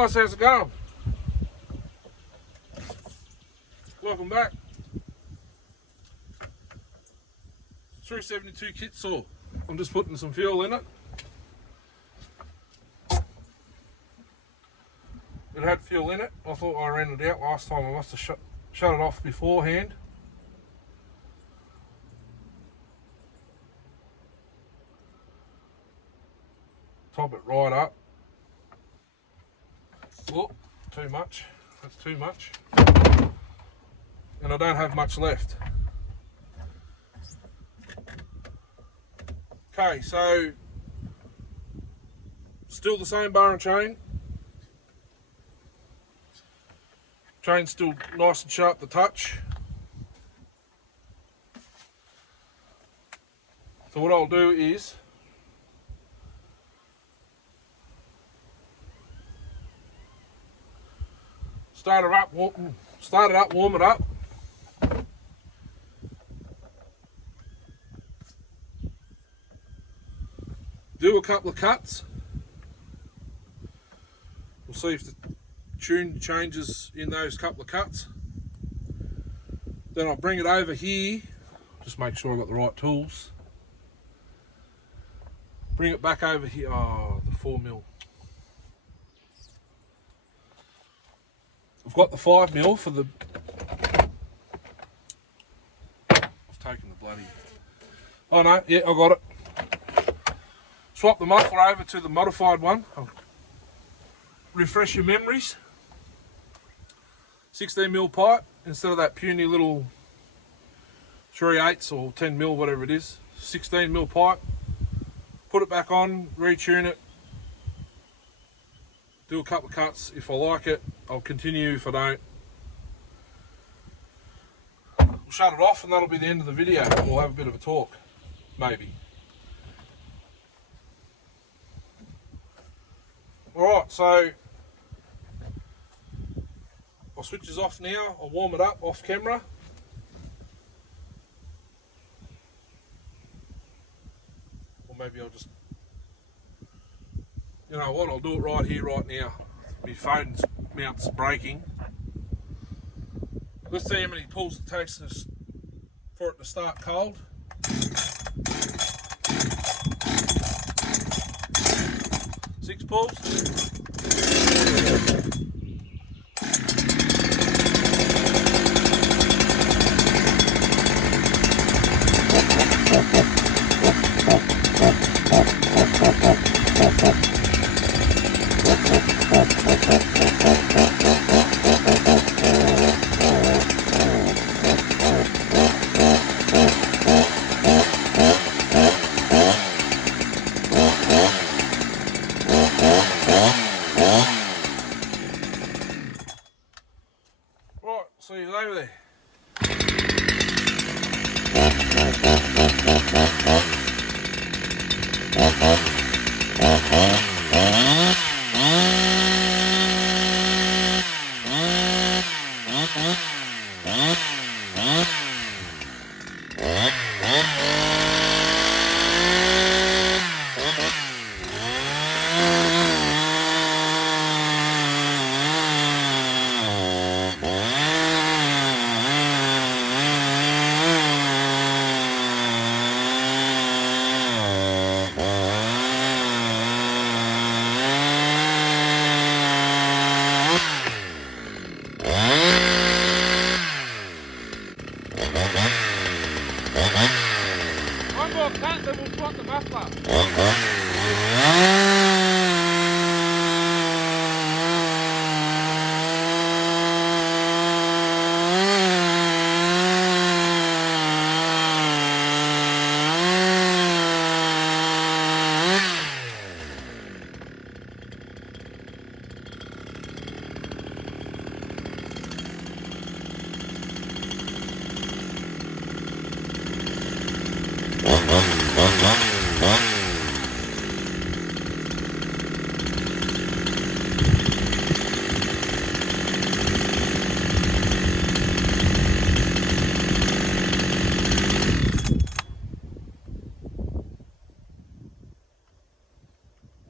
guys, how's it going? Welcome back. 372 kitsaw. I'm just putting some fuel in it. It had fuel in it. I thought I ran it out last time. I must have shut it off beforehand. Top it right up. Oh, too much. That's too much. And I don't have much left. Okay, so still the same bar and chain. Chain's still nice and sharp to touch. So what I'll do is start it up, warm it up. Do a couple of cuts. We'll see if the tune changes in those couple of cuts. Then I'll bring it over here. Just make sure I've got the right tools. Bring it back over here. Oh, the 4mm. I've got the 5mm for the... I've taken the bloody... Oh no, yeah, I got it. Swap the muffler over to the modified one. I'll refresh your memories. 16mm pipe instead of that puny little 3/8 or 10mm, whatever it is. 16mm pipe. Put it back on, retune it. Do a couple of cuts. If I like it, I'll continue. If I don't, we'll shut it off and that'll be the end of the video. We'll have a bit of a talk, maybe. Alright, so I'll switch this off now. I'll warm it up off camera. Or maybe I'll just, you know what, I'll do it right here, right now. My phone mount's breaking. Let's see how many pulls it takes for it to start cold. 6 pulls. Right, see you over there. One more cut, then we'll swap the muffler.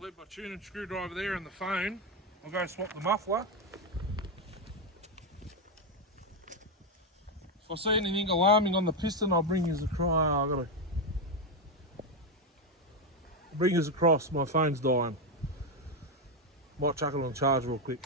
Leave my tuning screwdriver there and the phone. I'll go swap the muffler. If I see anything alarming on the piston, I'll bring you across. Oh, I've got to bring us across. My phone's dying. Might chuck it on charge real quick.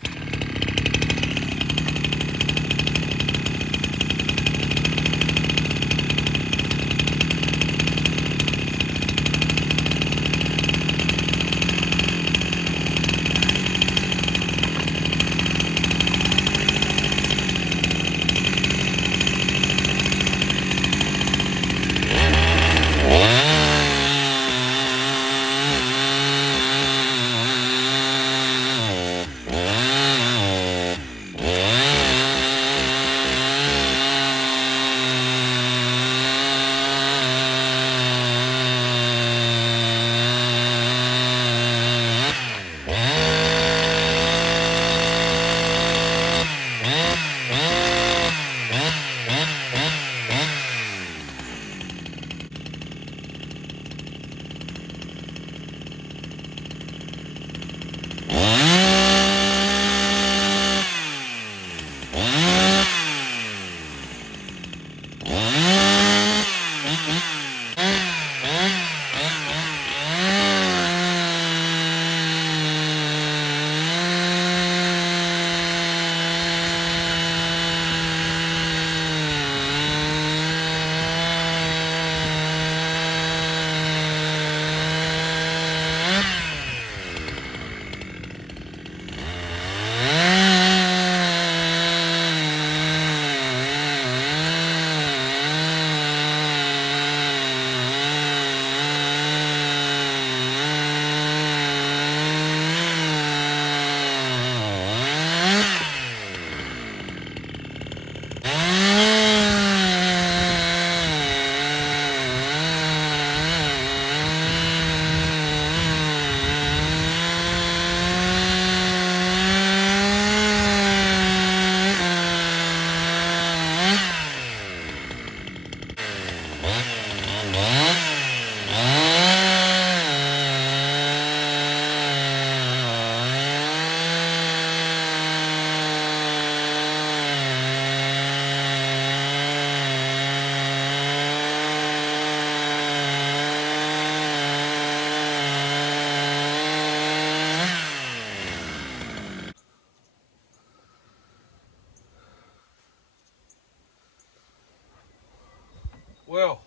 Well,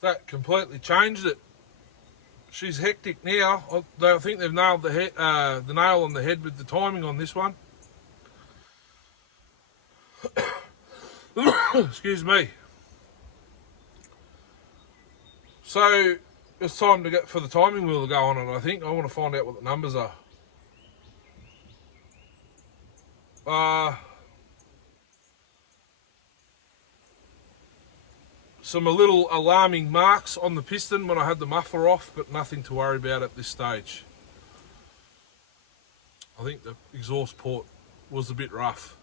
that completely changed it. She's hectic now. I think they've nailed the nail on the head with the timing on this one. Excuse me. So it's time to get for the timing wheel to go on it. I think I want to find out what the numbers are. Some little alarming marks on the piston when I had the muffler off, but nothing to worry about at this stage. I think the exhaust port was a bit rough.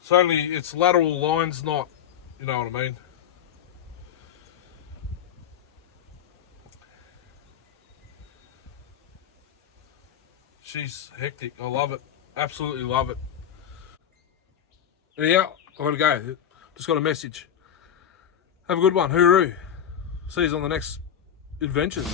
It's only its lateral lines, not, you know what I mean. She's hectic. I love it. Absolutely love it. Yeah, I gotta go. Just got a message. Have a good one. Hooroo. See you on the next adventures.